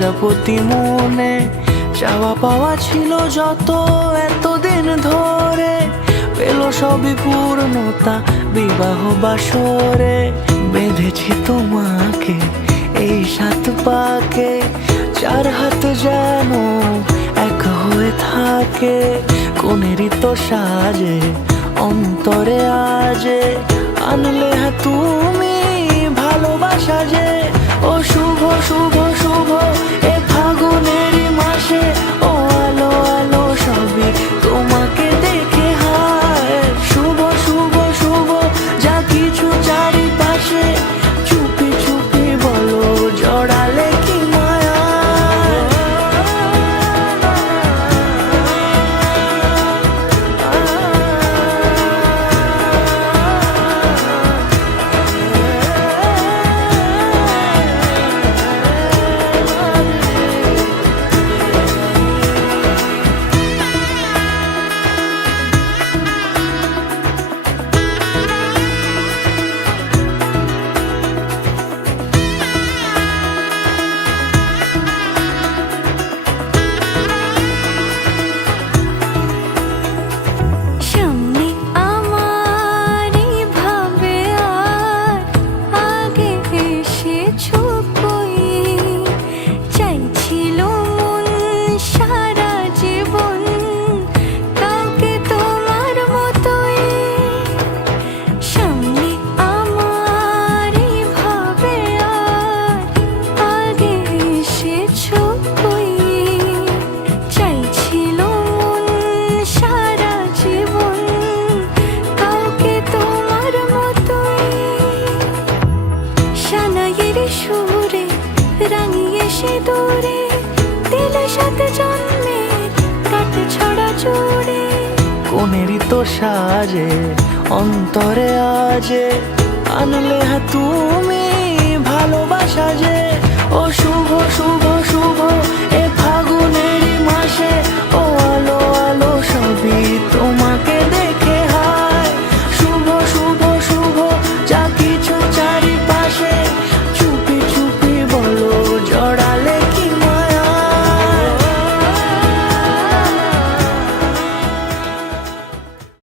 প্রজাপতি মনে চাওয়া পাওয়া ছিল যত এতদিন ধরে, পেল সবই পূর্ণতা বিবাহ বাসরে। বেঁধেছি তোমাকে এই 7 পাকে, 4 হাত যেন এক হয়ে থাকে। কোনেরই তো সাজে অন্তরে আজে, আনলে হ্যাঁ তুমি ভালোবাসা যে। ও শুভ শুভ শুভ এ ফাগুনেরই মাসে, ও আলো আলো সবই তোমাকে দেখে হায়। শুভ শুভ শুভ যা কিছু চারিপাশে, চুপি চুপি বলো জড়ালে কি মায়া। সুরে রাঙিয়ে সে দূরে দিলে 7 জন্মের কাট ছড়া জুড়ে। কোনেরই তো সাজে অন্তরে আজে, আনলে হ্যাঁ তুমি ভালোবাসা যে। ও শুভ শুভ শুভ